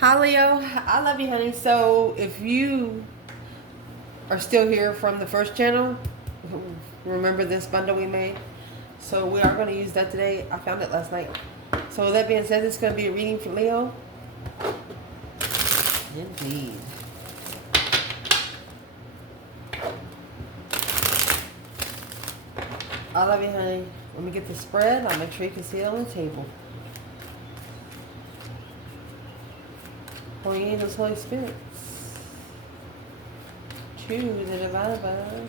Hi Leo, I love you, honey. So if you are still here from the first channel, remember this bundle we made? So we are going to use that today. I found it last night. So with that being said, it's going to be a reading for Leo. Indeed. I love you, honey. Let me get the spread. I'll make sure you can see it on the table. Holy angels, Holy Spirits. Choose the divine above.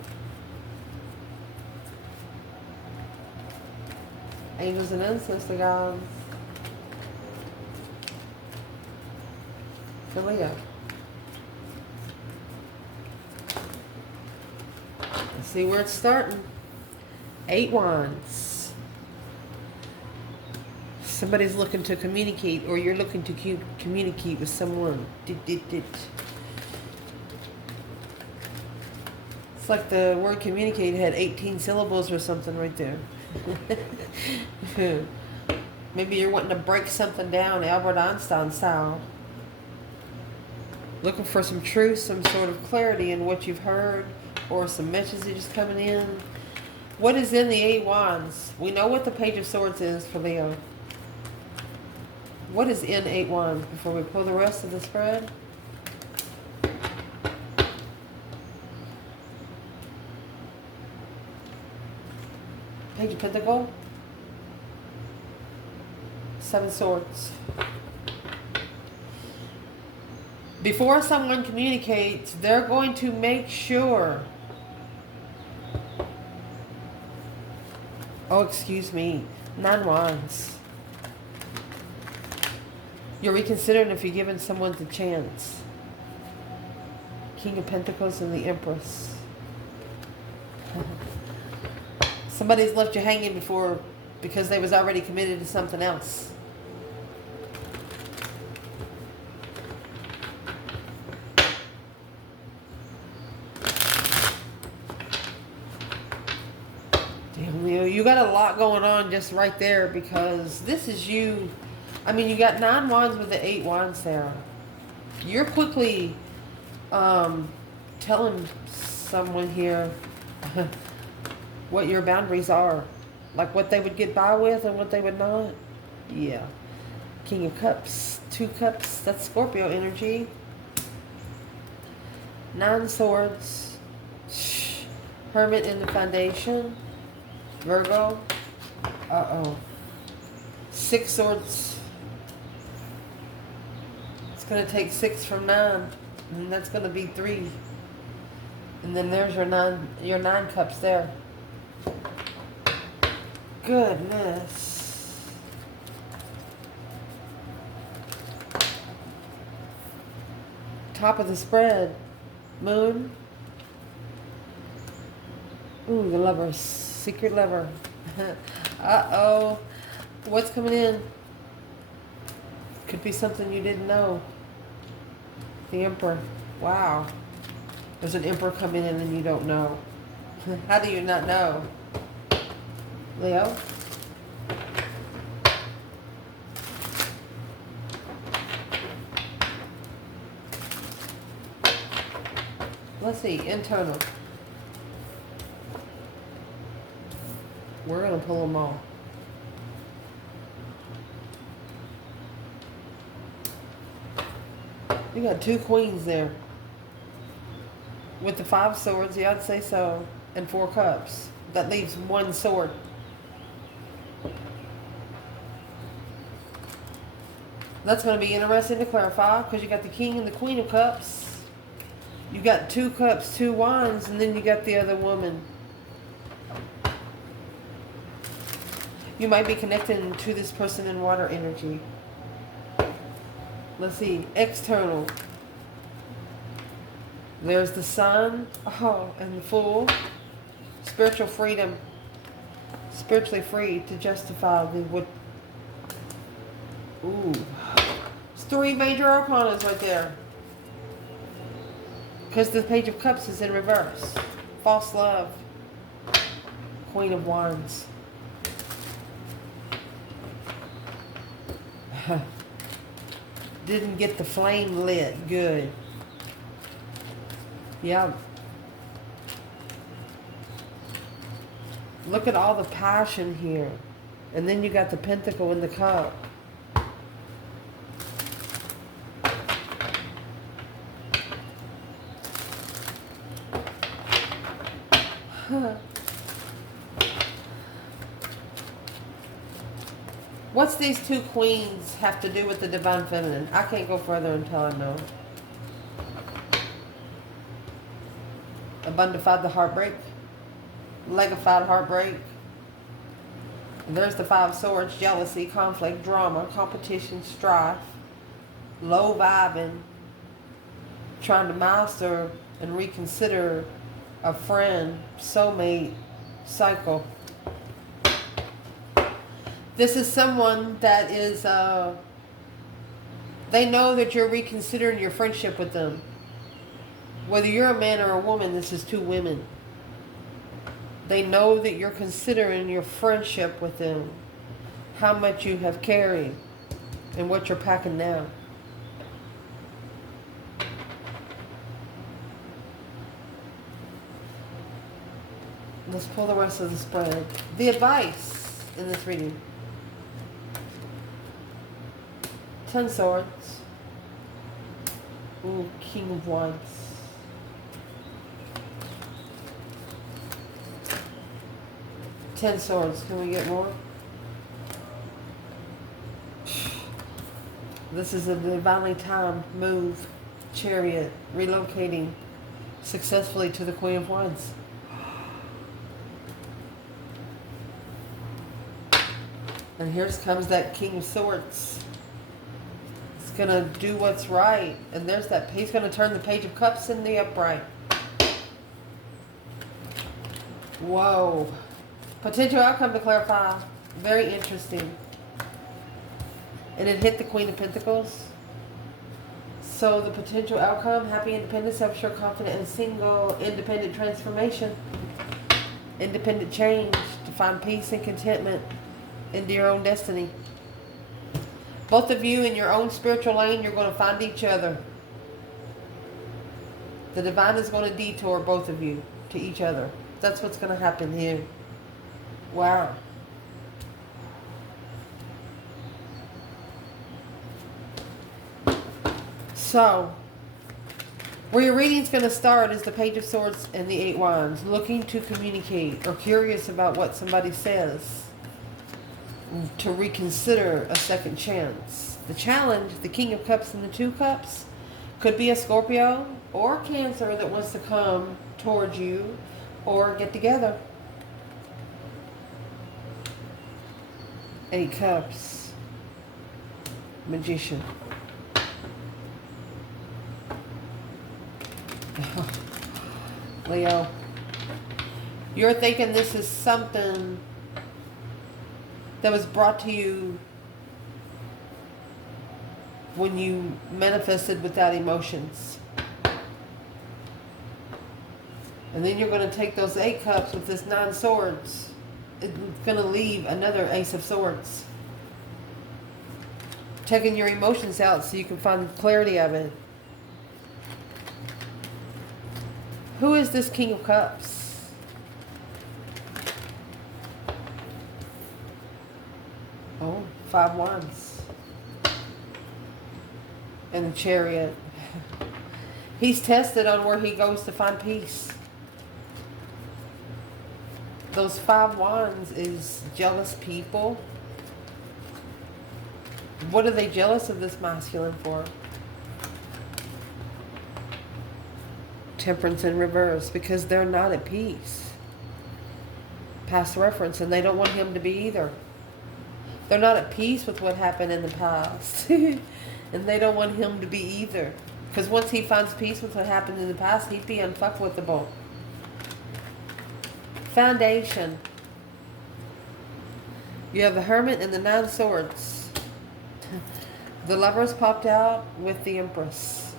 Angels and ancestor gods. For Leo. Let's see where it's starting. 8 wands. Somebody's looking to communicate, or you're looking to communicate with someone. It's like the word communicate had 18 syllables or something right there. Maybe you're wanting to break something down, Albert Einstein style. Looking for some truth, some sort of clarity in what you've heard, or some messages coming in. What is in the 8 wands? We know what the Page of Swords is for Leo. What is in 8 wands before we pull the rest of the spread? Page of Pentacles. 7 swords. Before someone communicates, they're going to make sure. Oh, excuse me. 9 wands. You're reconsidering if you're giving someone the chance. King of Pentacles and the Empress. Somebody's left you hanging before because they was already committed to something else. Damn, Leo, you got a lot going on just right there, because this is you. I mean, you got 9 wands with the 8 wands there. You're quickly telling someone here what your boundaries are. Like what they would get by with and what they would not. Yeah. King of Cups. 2 cups. That's Scorpio energy. 9 swords. Hermit in the foundation. Virgo. Uh-oh. 6 swords. It's going to take 6 from 9. And that's going to be 3. And then there's your 9 cups there. Goodness. Top of the spread. Moon. Ooh, the Lover. Secret Lover. Uh-oh. What's coming in? Could be something you didn't know. The Emperor. Wow. There's an Emperor coming in and you don't know. How do you not know? Leo? Let's see. Internal. We're going to pull them all. You got 2 queens there. With the 5 swords, yeah, I'd say so. And 4 cups. That leaves 1 sword. That's going to be interesting to clarify, because you got the King and the Queen of Cups. You got 2 cups, 2 wands, and then you got the other woman. You might be connecting to this person in water energy. Let's see. External. There's the Sun. Oh, and the Fool. Spiritual freedom. Spiritually free to justify the what. Ooh. It's 3 major arcanas right there. Because the Page of Cups is in reverse. False love. Queen of Wands. didn't get the flame lit good. Yeah. Look at all the passion here. And then you got the pentacle in the cup. What's these two queens have to do with the divine feminine? I can't go further until I know. Abundified the heartbreak. Legified heartbreak. And there's the 5 swords. Jealousy, conflict, drama, competition, strife. Low vibing. Trying to master and reconsider a friend, soulmate, cycle. This is someone that is, they know that you're reconsidering your friendship with them. Whether you're a man or a woman, this is 2 women. They know that you're considering your friendship with them. How much you have carried and what you're packing down. Let's pull the rest of the spread. The advice in this reading. 10 swords. Ooh, King of Wands. Ten swords. Can we get more? This is a divinely timed move. Chariot. Relocating successfully to the Queen of Wands. And here comes that King of Swords. It's going to do what's right. And there's that. He's going to turn the Page of Cups in the upright. Whoa. Potential outcome to clarify. Very interesting. And it hit the Queen of Pentacles. So the potential outcome, happy, independent, self-assured, confident, and single, independent transformation. Independent change to find peace and contentment into your own destiny. Both of you in your own spiritual lane, you're going to find each other. The divine is going to detour both of you to each other. That's what's going to happen here. Wow. So, where your reading's going to start is the Page of Swords and the 8 Wands. Looking to communicate or curious about what somebody says. To reconsider a second chance. The challenge, the King of Cups and the 2 Cups, could be a Scorpio or Cancer that wants to come towards you or get together. 8 Cups. Magician. Leo. You're thinking this is something that was brought to you when you manifested without emotions. And then you're going to take those 8 cups with this 9 swords. It's going to leave another Ace of Swords. Taking your emotions out so you can find clarity of it. Who is this King of Cups? Oh, 5 Wands. And the Chariot. He's tested on where he goes to find peace. Those 5 Wands is jealous people. What are they jealous of this masculine for? Temperance in reverse. Because they're not at peace. Past reference. And they don't want him to be either. They're not at peace with what happened in the past. And they don't want him to be either. Because once he finds peace with what happened in the past, he'd be unfuckwithable. Foundation. You have the Hermit and the 9 Swords. The Lovers popped out with the Empress.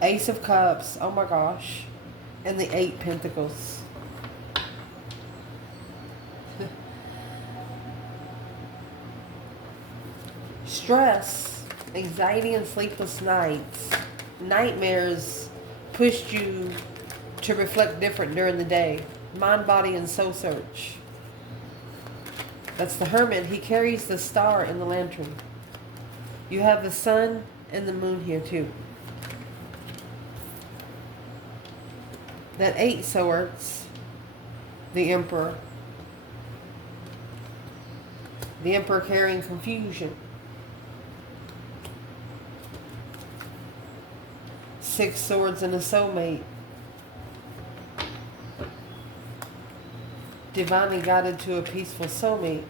Ace of Cups. Oh my gosh. And the 8 Pentacles. Stress, anxiety, and sleepless nights. Nightmares pushed you to reflect different during the day. Mind, body, and soul search. That's the Hermit. He carries the star in the lantern. You have the sun and the moon here too. That 8 swords, the Emperor. The Emperor carrying confusion. 6 swords and a soulmate. Divinely guided to a peaceful soulmate.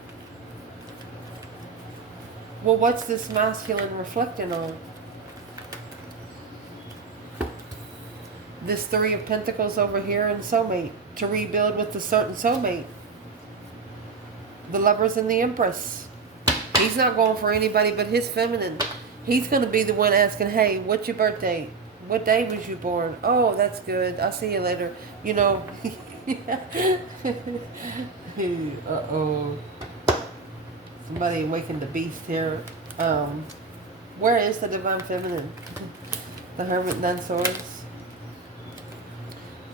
Well, what's this masculine reflecting on? This 3 of Pentacles over here and soulmate. To rebuild with the certain soulmate. The Lovers and the Empress. He's not going for anybody but his feminine. He's going to be the one asking, hey, what's your birthday? What day was you born? Oh, that's good. I'll see you later. You know. Uh-oh. Somebody awakened the beast here. Where is the Divine Feminine? The Hermit, 9 swords.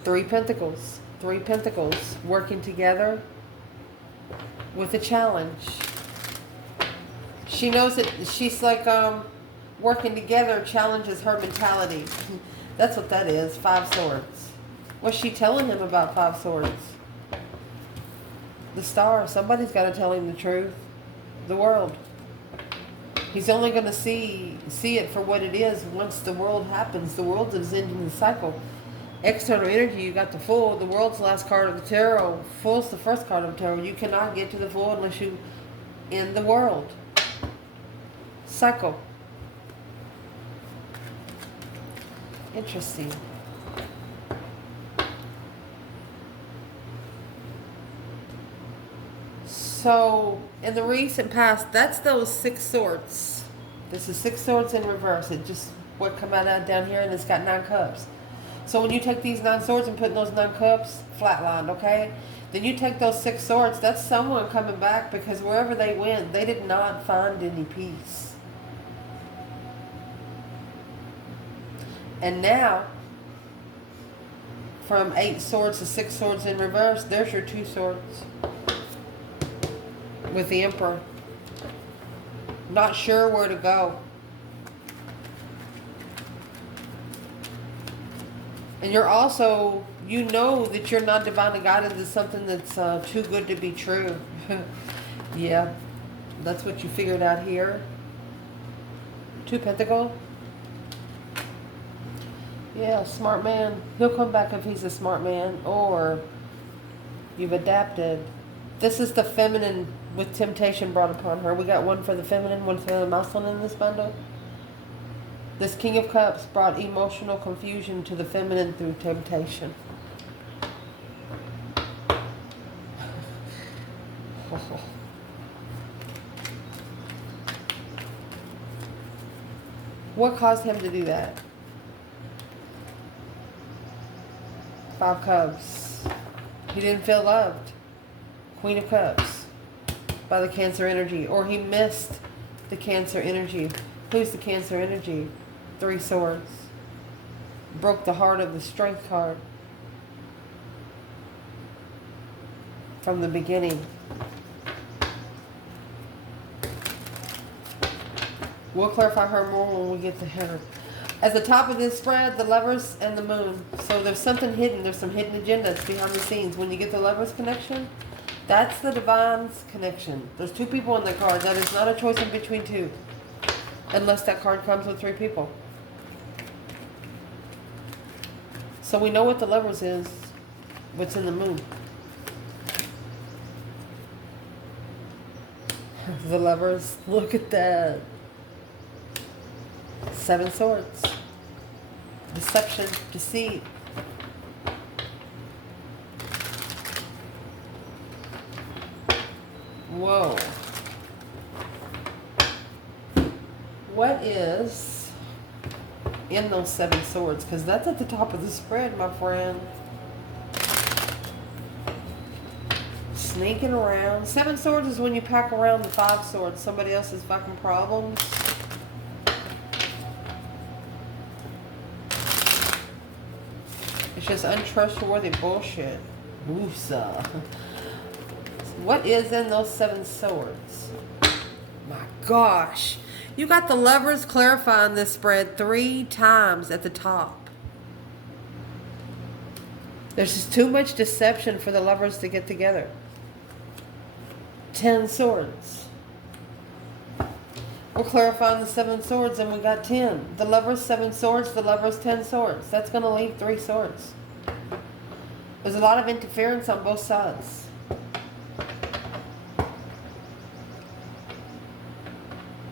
3 Pentacles. 3 Pentacles working together with a challenge. She knows that she's like working together challenges her mentality. That's what that is. 5 swords. What's she telling him about 5 swords? The star. Somebody's got to tell him the truth. The world. He's only going to see it for what it is once the world happens. The world is ending the cycle. External energy, you got the Fool. The World's the last card of the tarot. Fool's the first card of the tarot. You cannot get to the Fool unless you end the world. Cycle. Interesting. So, in the recent past, that's those 6 swords. This is 6 swords in reverse. It just what come out down here, and it's got 9 cups. So when you take these 9 swords and put in those 9 cups, flatlined, okay? Then you take those 6 swords, that's someone coming back because wherever they went, they did not find any peace. And now, from 8 swords to 6 swords in reverse, there's your 2 swords. With the Emperor. Not sure where to go. And you're also, you know that you're not divinely guided to something that's too good to be true. Yeah, that's what you figured out here. 2 Pentacle. Yeah, smart man. He'll come back if he's a smart man. Or you've adapted. This is the feminine with temptation brought upon her. We got one for the feminine, one for the masculine in this bundle. This King of Cups brought emotional confusion to the feminine through temptation. What caused him to do that? 5 Cups. He didn't feel loved. Queen of Cups. By the Cancer energy. Or he missed the Cancer energy. Who's the Cancer energy? 3 Swords. Broke the heart of the Strength card. From the beginning. We'll clarify her more when we get to her. At the top of this spread, the Lovers and the Moon. So there's something hidden. There's some hidden agendas behind the scenes. When you get the Lovers connection, that's the Divine's connection. There's 2 people in the card. That is not a choice in between 2. Unless that card comes with 3 people. So we know what the Lovers is. What's in the Moon. The Lovers. Look at that. 7 Swords. Deception. Deceit. Whoa. What is in those 7 swords? Because that's at the top of the spread, my friend. sneaking around. 7 swords is when you pack around the 5 swords. Somebody else's fucking problems. It's just untrustworthy bullshit. Woosa. What is in those 7 swords? My gosh. You got the Lovers clarifying this spread 3 times at the top. There's just too much deception for the Lovers to get together. 10 swords. We're clarifying the 7 swords and we got 10. The Lovers 7 swords, the Lovers 10 swords. That's going to leave 3 swords. There's a lot of interference on both sides.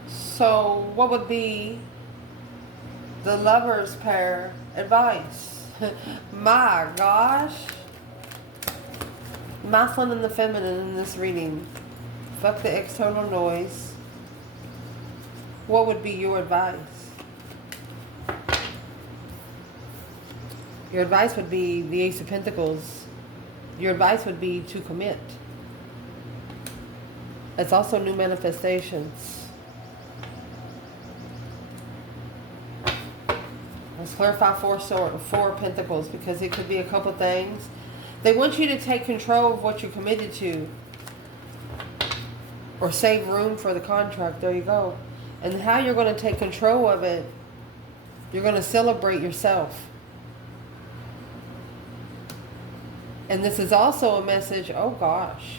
So what would be the Lovers pair advice? My gosh. Masculine and the feminine in this reading. Fuck the external noise. What would be your advice? Your advice would be the Ace of Pentacles. Your advice would be to commit. It's also new manifestations. Let's clarify 4 pentacles because it could be a couple things. They want you to take control of what you're committed to. Or save room for the contract. There you go. And how you're going to take control of it, you're going to celebrate yourself. And this is also a message, oh gosh.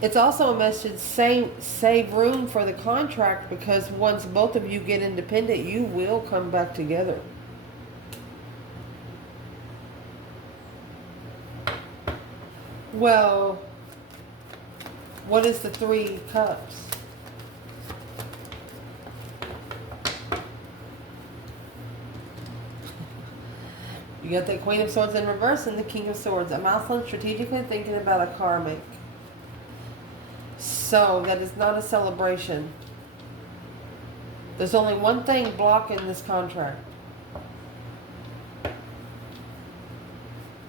It's also a message, save room for the contract because once both of you get independent, you will come back together. Well, what is the 3 cups? You got the Queen of Swords in reverse and the King of Swords. A masculine strategically thinking about a karmic. So, that is not a celebration. There's only one thing blocking this contract.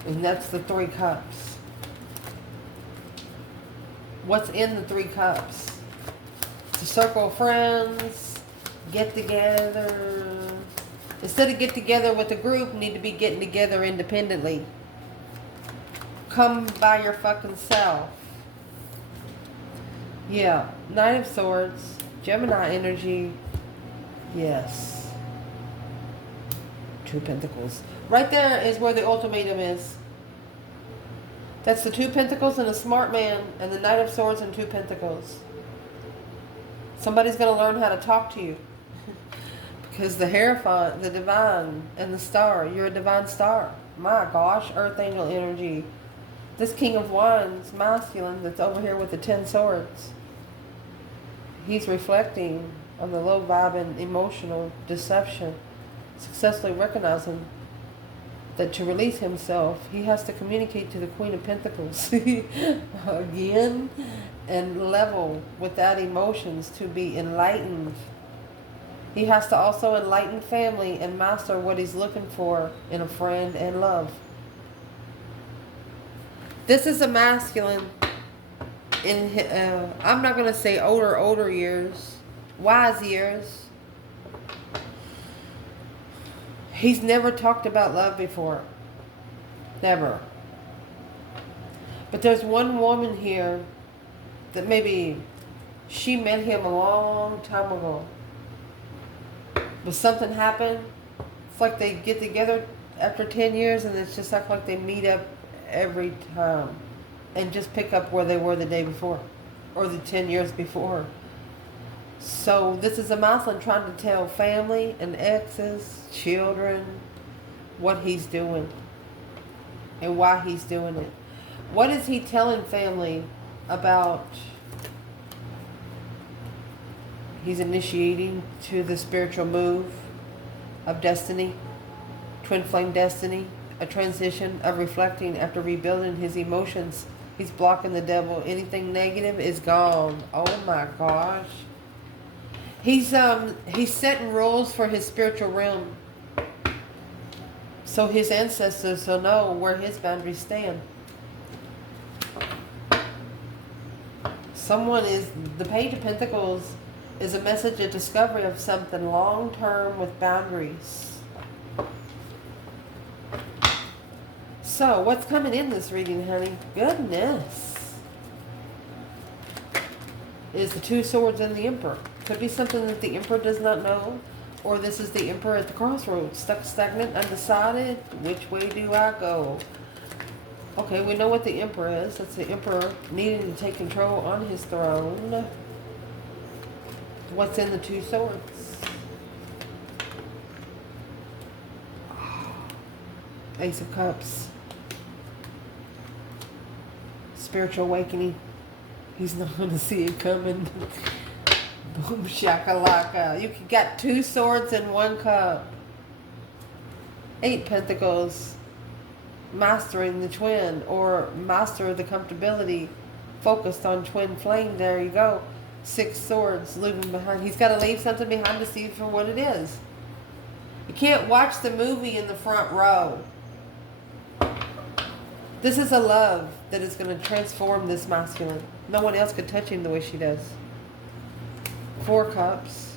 And that's the 3 cups. What's in the 3 cups? It's a circle of friends, get together. Instead of get together with a group, need to be getting together independently. Come by your fucking self. Yeah, Knight of Swords, Gemini energy. Yes. 2 Pentacles. Right there is where the ultimatum is. That's the 2 Pentacles and a smart man and the Knight of Swords and 2 Pentacles. Somebody's going to learn how to talk to you. Because the Hierophant, the Divine, and the Star, you're a Divine Star. My gosh, Earth Angel energy. This King of Wands, masculine, that's over here with the 10 swords. He's reflecting on the low vibe and emotional deception. Successfully recognizing that to release himself, he has to communicate to the Queen of Pentacles again and level without emotions to be enlightened. He has to also enlighten family and master what he's looking for in a friend and love. This is a masculine in, I'm not going to say older years, wise years. He's never talked about love before. Never. But there's one woman here that maybe she met him a long time ago. But something happened. It's like they get together after 10 years and it's just like they meet up every time. And just pick up where they were the day before. Or the 10 years before. So this is a masculine trying to tell family and exes, children, what he's doing and why he's doing it. What is he telling family about? He's initiating to the spiritual move of destiny, twin flame destiny, a transition of reflecting after rebuilding his emotions. He's blocking the devil. Anything negative is gone. Oh my gosh. He's setting rules for his spiritual realm. So his ancestors will know where his boundaries stand. Someone is, the Page of Pentacles is a message of discovery of something long-term with boundaries. So, what's coming in this reading, honey? Goodness. Is the Two Swords and the Emperor. Could be something that the Emperor does not know. Or this is the Emperor at the crossroads. Stuck, stagnant, undecided. Which way do I go? Okay, we know what the Emperor is. That's the Emperor needing to take control on his throne. What's in the Two Swords? Ace of Cups. Spiritual awakening. He's not going to see it coming. Boom shakalaka. You got two swords and one cup. 8 Pentacles. Mastering the twin, or master the comfortability. Focused on twin flame. There you go. 6 Swords. Leaving behind. He's got to leave something behind to see for what it is. You can't watch the movie in the front row. This is a love that is going to transform this masculine. No one else could touch him the way she does. 4 Cups.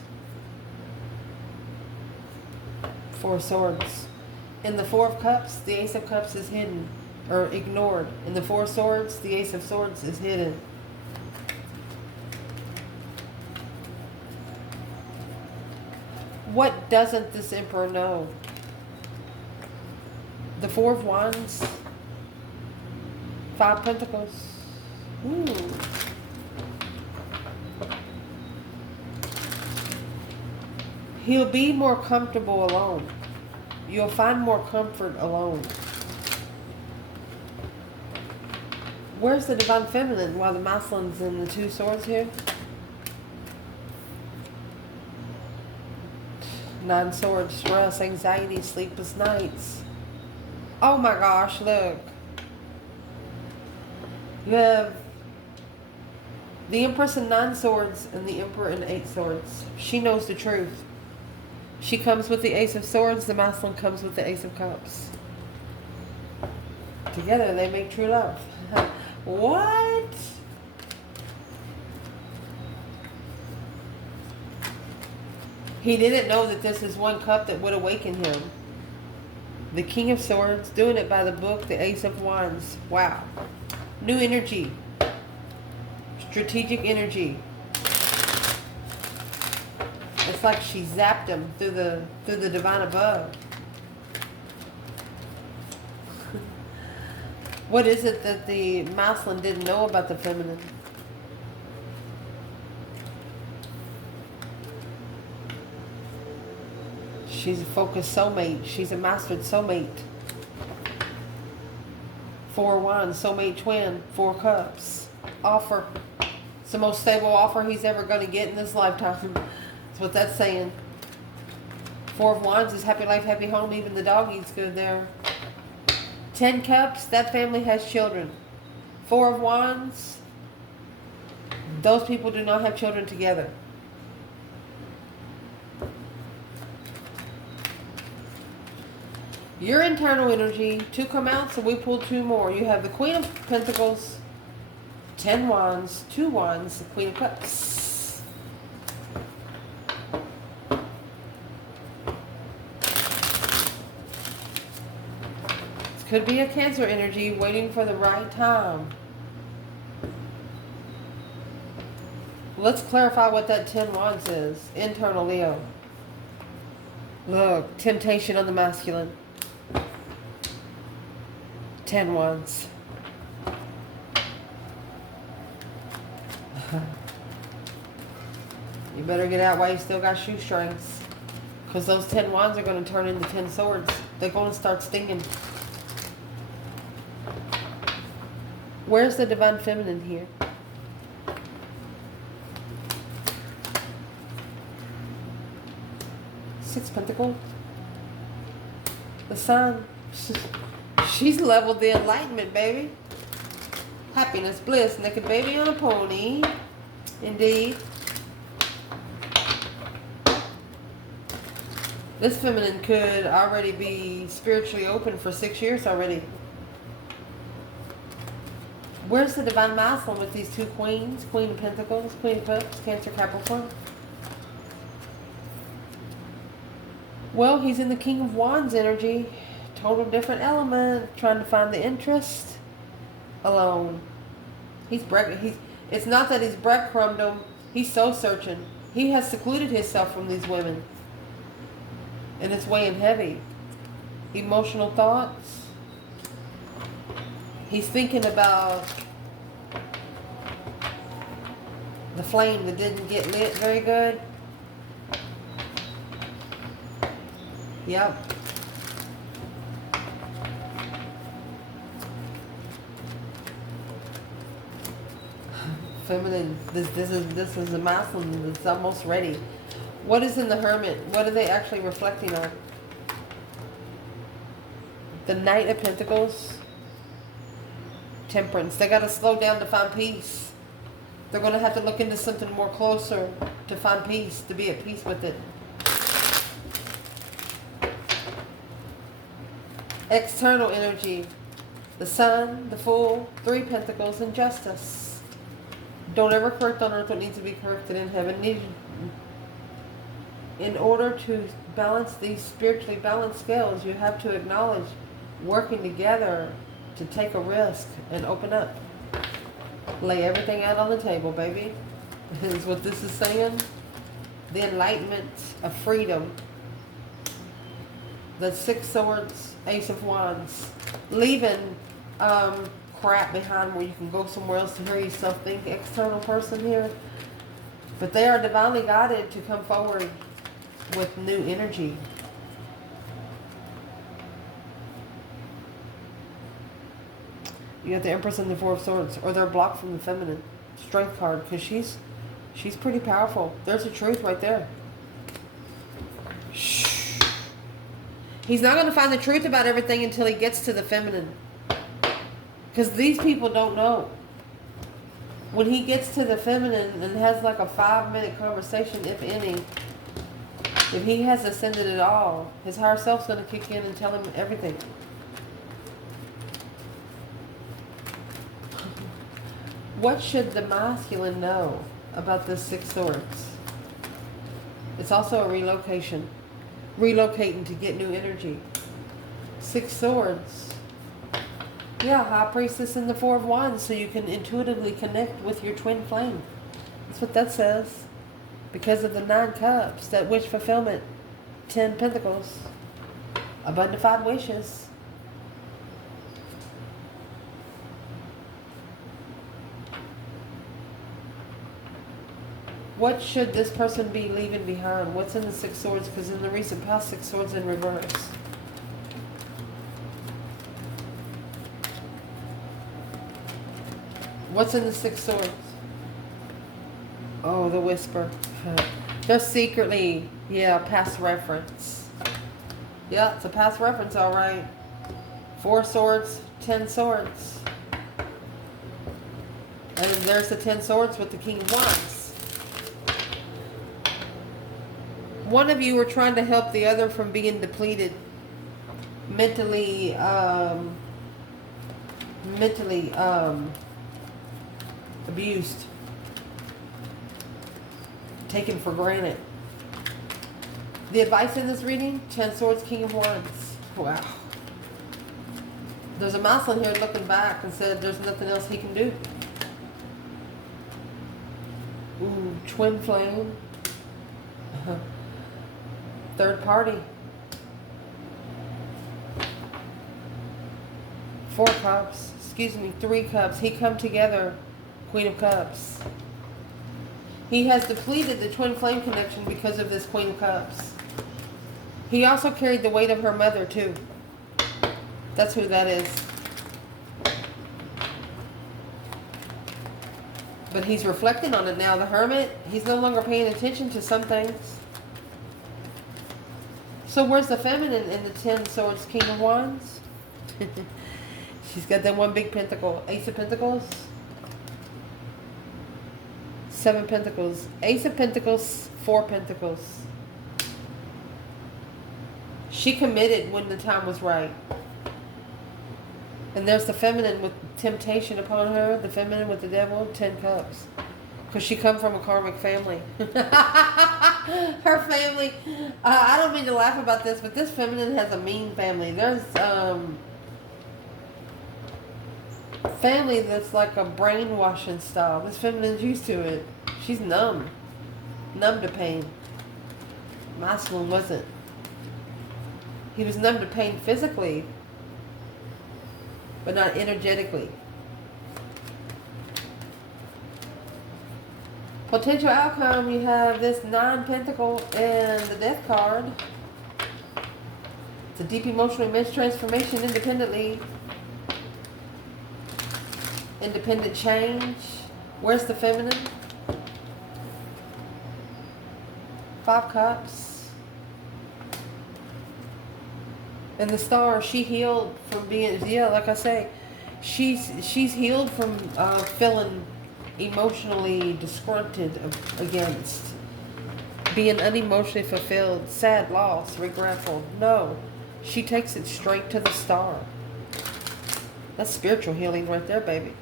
4 Swords. In the 4 of Cups, the Ace of Cups is hidden or ignored. In the 4 Swords, the Ace of Swords is hidden. What doesn't this Emperor know? The 4 of Wands. 5 Pentacles. Ooh. He'll be more comfortable alone. You'll find more comfort alone. Where's the Divine Feminine while the Masculine's in the 2 Swords here? 9 Swords, stress, anxiety, sleepless nights. Oh my gosh, look. You have the Empress in 9 Swords and the Emperor in 8 Swords. She knows the truth. She comes with the Ace of Swords. The masculine comes with the Ace of Cups. Together they make true love. What? He didn't know that this is one cup that would awaken him. The King of Swords, doing it by the book, the Ace of Wands. Wow. New energy. Strategic energy. It's like she zapped him through the divine above. What is it that the masculine didn't know about the feminine? She's a focused soulmate. She's a mastered soulmate. 4 Wands, soulmate twin, 4 Cups. Offer. It's the most stable offer he's ever going to get in this lifetime. That's what that's saying. 4 of Wands is happy life, happy home. Even the dog eats good there. 10 Cups, that family has children. 4 of Wands, those people do not have children together. Your internal energy, 2 come out, so we pull 2 more. You have the Queen of Pentacles, 10 Wands, 2 Wands, the Queen of Cups. Could be a Cancer energy waiting for the right time. Let's clarify what that 10 Wands is. Internal Leo. Look, temptation on the masculine. 10 Wands. You better get out while you still got shoestrings. Because those 10 Wands are going to turn into 10 Swords. They're going to start stinging. Where's the Divine Feminine here? Six Pentacles. The Sun. She's leveled the enlightenment, baby. Happiness, bliss, naked baby on a pony. Indeed. This feminine could already be spiritually open for 6 years already. Where's the divine masculine with these two queens? Queen of Pentacles, Queen of Cups, Cancer, Capricorn. Well, he's in the King of Wands energy. Total different element. Trying to find the interest. Alone. It's not that he's breadcrumbed them. He's soul searching. He has secluded himself from these women. And it's weighing heavy. Emotional thoughts. He's thinking about the flame that didn't get lit very good. Yep. Feminine. This is a masculine that's almost ready. What is in the Hermit? What are they actually reflecting on? The Knight of Pentacles. Temperance. They got to slow down to find peace. They're going to have to look into something more closer to find peace, to be at peace with it. External energy. The Sun, the Fool, Three Pentacles, and Justice. Don't ever correct on earth what needs to be corrected in heaven. In order to balance these spiritually balanced scales, you have to acknowledge working together to take a risk and open up. Lay everything out on the table, baby. Is what this is saying. The enlightenment of freedom. The Six Swords, Ace of Wands. Leaving crap behind where you can go somewhere else to hear yourself think. External person here. But they are divinely guided to come forward with new energy. You got the Empress and the Four of Swords. Or they're blocked from the feminine strength card. Because she's pretty powerful. There's the truth right there. Shh. He's not going to find the truth about everything until he gets to the feminine. Because these people don't know. When he gets to the feminine and has like a 5-minute conversation, if any, if he has ascended at all, his higher self's going to kick in and tell him everything. What should the masculine know about the Six Swords? It's also a relocation. Relocating to get new energy. Six Swords. Yeah, High Priestess and the Four of Wands, so you can intuitively connect with your twin flame. That's what that says. Because of the 9 Cups, that wish fulfillment. 10 Pentacles. Abundified wishes. What should this person be leaving behind? What's in the Six Swords? Because in the recent past, Six Swords in reverse. What's in the Six Swords? Oh, the Wysper. They're secretly, yeah, past reference. Yeah, it's a past reference, all right. 4 Swords, 10 Swords. And there's the 10 Swords with the King of Wands. One of you are trying to help the other from being depleted. Mentally abused. Taken for granted. The advice in this reading, 10 Swords, King of Wands. Wow. There's a masculine here looking back and said there's nothing else he can do. Ooh, twin flame. Third party. 4 Cups. Excuse me, 3 Cups. He come together. Queen of Cups. He has depleted the twin flame connection because of this Queen of Cups. He also carried the weight of her mother too. That's who that is. But he's reflecting on it now. The Hermit, he's no longer paying attention to some things. So where's the feminine in the 10 Swords, King of Wands? She's got that one big pentacle. Ace of Pentacles. 7 Pentacles. Ace of Pentacles, 4 Pentacles. She committed when the time was right. And there's the feminine with temptation upon her, the feminine with the devil, 10 cups. Because she come from a karmic family. Her family, I don't mean to laugh about this, but this feminine has a mean family. There's family that's like a brainwashing style. This feminine's used to it. She's numb to pain. Masculine wasn't. He was numb to pain physically, but not energetically. Potential outcome, you have this 9 Pentacle and the Death card. It's a deep emotional immense transformation independently. Independent change. Where's the feminine? 5 Cups. And the Star, she healed from being, yeah, like I say, she's healed from feeling emotionally disgruntled against, being unemotionally fulfilled, sad, lost, regretful. No, she takes it straight to the Star. That's spiritual healing right there, baby.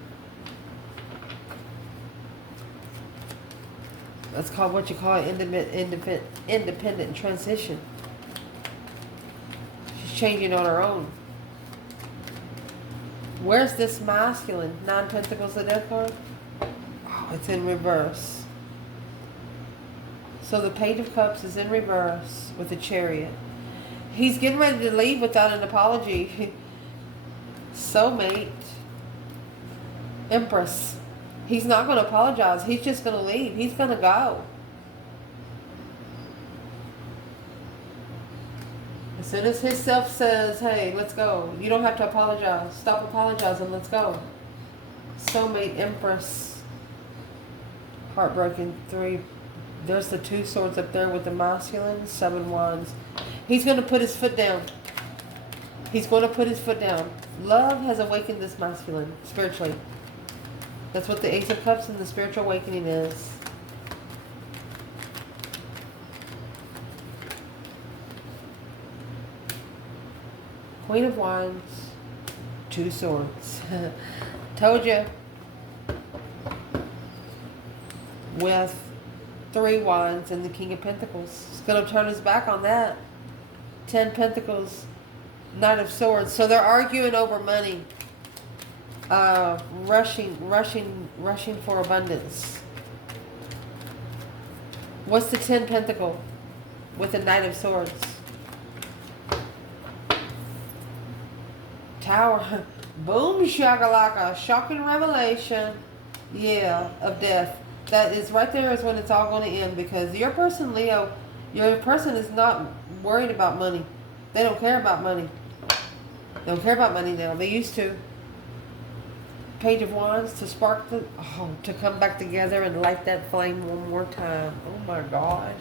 That's called what you call independent transition. She's changing on her own. Where's this masculine? 9 Pentacles, the Death card? Oh, it's in reverse. So the Page of Cups is in reverse with the Chariot. He's getting ready to leave without an apology. Soulmate. Empress. He's not going to apologize. He's just going to leave. He's going to go. As soon as his self says, hey, let's go. You don't have to apologize. Stop apologizing. Let's go. Soulmate, Empress. Heartbroken. 3. There's the 2 swords up there with the masculine. 7 wands. He's going to put his foot down. He's going to put his foot down. Love has awakened this masculine spiritually. That's what the Ace of Cups and the spiritual awakening is. Queen of Wands, 2 swords. Told you. With 3 wands and the King of Pentacles. He's going to turn his back on that. 10 Pentacles, Knight of Swords. So they're arguing over money. Rushing for abundance. What's the 10 Pentacle with the Knight of Swords? Tower. Boom shakalaka. Shocking revelation. Yeah, of death. That is right there is when it's all going to end, because your person, Leo, your person is not worried about money. They don't care about money. They don't care about money now. They used to. Page of Wands to spark the, to come back together and light that flame one more time. Oh my gosh.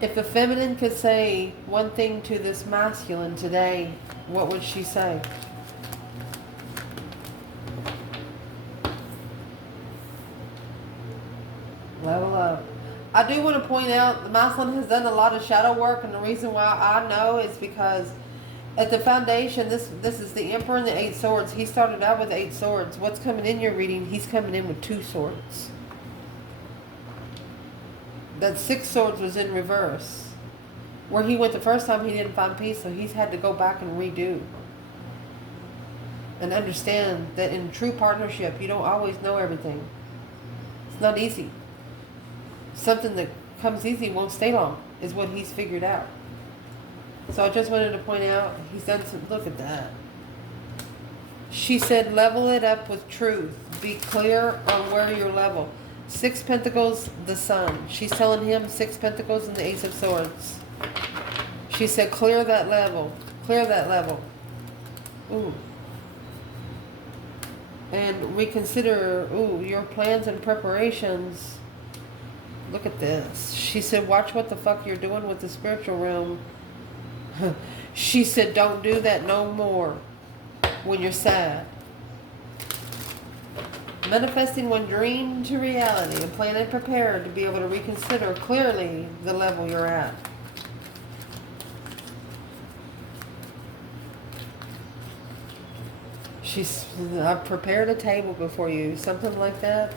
If the feminine could say one thing to this masculine today, what would she say? Level up. I do want to point out the masculine has done a lot of shadow work, and the reason why I know is because at the foundation, this is the Emperor and the 8 swords. He started out with 8 swords. What's coming in your reading? He's coming in with 2 swords. That 6 swords was in reverse. Where he went the first time, he didn't find peace, so he's had to go back and redo. And understand that in true partnership, you don't always know everything. It's not easy. Something that comes easy won't stay long, is what he's figured out. So I just wanted to point out, he's done some, look at that. She said, level it up with truth. Be clear on where you're level. 6 Pentacles, the Sun. She's telling him 6 Pentacles and the Ace of Swords. She said, clear that level. Clear that level. Ooh. And reconsider, your plans and preparations. Look at this. She said, watch what the fuck you're doing with the spiritual realm. She said, don't do that no more when you're sad. Manifesting one dream to reality. A plan and prepared to be able to reconsider clearly the level you're at. I've prepared a table before you. Something like that.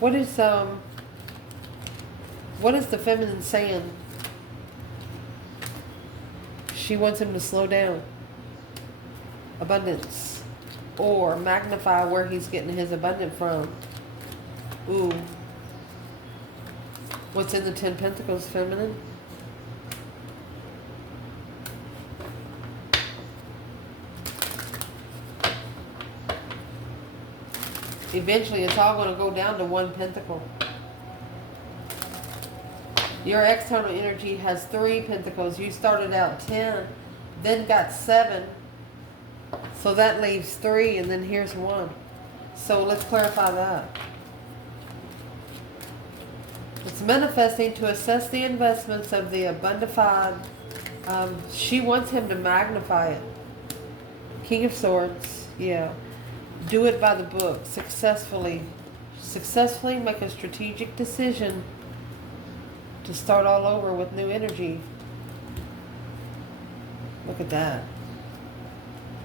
What is the feminine saying? She wants him to slow down. Abundance. Or magnify where he's getting his abundance from. Ooh. What's in the 10 Pentacles, feminine? Eventually, it's all going to go down to 1 pentacle. Your external energy has 3 pentacles. You started out 10, then got 7. So that leaves 3, and then here's 1. So let's clarify that. It's manifesting to assess the investments of the abundified. She wants him to magnify it. King of Swords, yeah. Do it by the book. Successfully make a strategic decision to start all over with new energy. Look at that.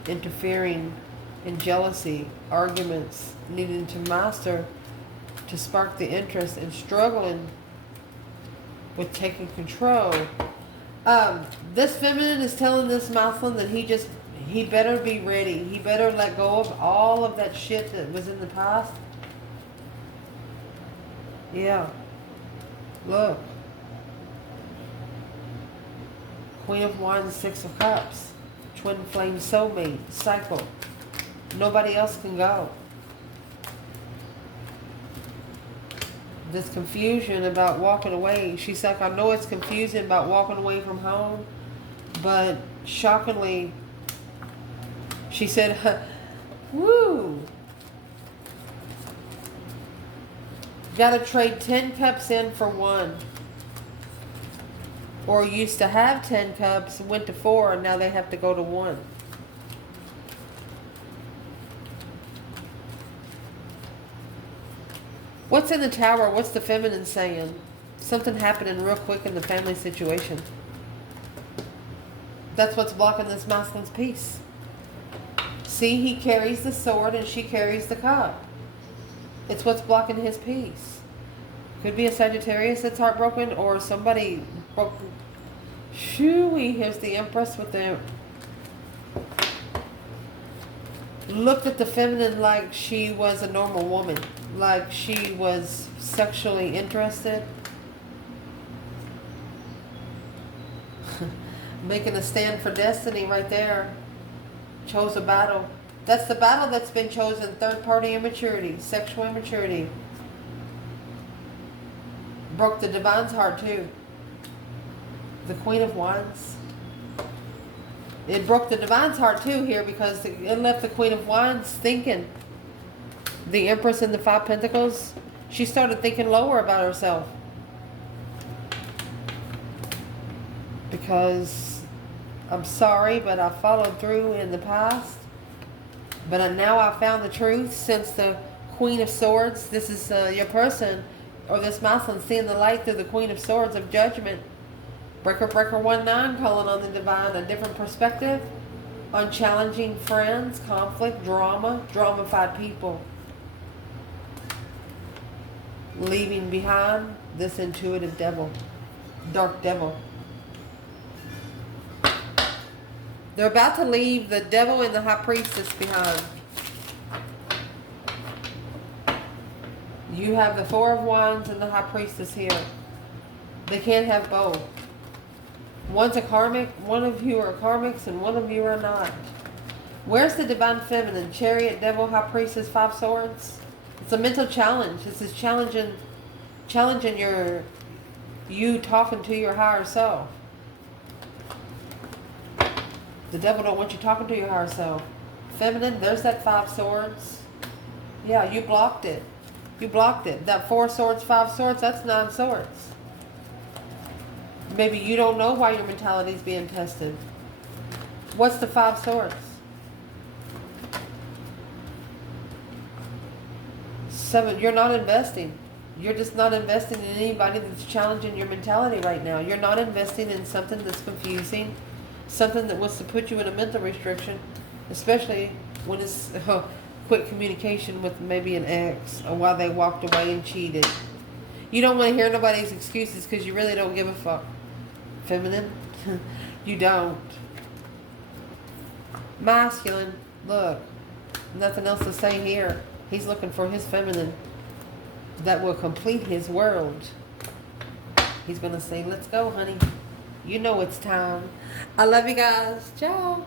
Interfering in jealousy, arguments, needing to master to spark the interest, and struggling with taking control. This feminine is telling this masculine that he better be ready. He better let go of all of that shit that was in the past. Yeah. Look. Queen of Wands, 6 of Cups. Twin flame soulmate. Cycle. Nobody else can go. This confusion about walking away. She's like, I know it's confusing about walking away from home, but shockingly, she said, woo. Got to trade 10 cups in for 1. Or used to have 10 cups, went to 4, and now they have to go to 1. What's in the Tower? What's the feminine saying? Something happening real quick in the family situation. That's what's blocking this masculine's peace. See, he carries the sword and she carries the cup. It's what's blocking his peace. Could be a Sagittarius that's heartbroken, or somebody broke. Shooey, here's the Empress with the... Looked at the feminine like she was a normal woman. Like she was sexually interested. Making a stand for destiny right there. Chose a battle. That's the battle that's been chosen. Third party immaturity. Sexual immaturity. Broke the divine's heart too. The Queen of Wands. It broke the divine's heart too here, because it left the Queen of Wands thinking. The Empress in the 5 Pentacles, she started thinking lower about herself. Because, I'm sorry, but I followed through in the past. But now I found the truth. Since the Queen of Swords, this is your person, or this masculine, seeing the light through the Queen of Swords of judgment. Breaker 19, calling on the divine, a different perspective on challenging friends, conflict, drama, dramified people. Leaving behind this intuitive devil, dark devil. They're about to leave the devil and the high priestess behind. You have the 4 of Wands and the high priestess here. They can't have both. One's a karmic, one of you are karmics, and one of you are not. Where's the divine feminine? Chariot, devil, high priestess, 5 swords. It's a mental challenge. This is challenging you talking to your higher self. The devil don't want you talking to your higher self. Feminine, there's that 5 swords. Yeah, you blocked it. You blocked it. That 4 swords, 5 swords, that's 9 swords. Maybe you don't know why your mentality is being tested. What's the 5 swords? Seven, you're not investing. You're just not investing in anybody that's challenging your mentality right now. You're not investing in something that's confusing, something that wants to put you in a mental restriction, especially when it's quick communication with maybe an ex or why they walked away and cheated. You don't want to hear nobody's excuses because you really don't give a fuck. Feminine, you don't. Masculine, look, nothing else to say here. He's looking for his feminine that will complete his world. He's going to say, let's go, honey. You know it's time. I love you guys. Ciao.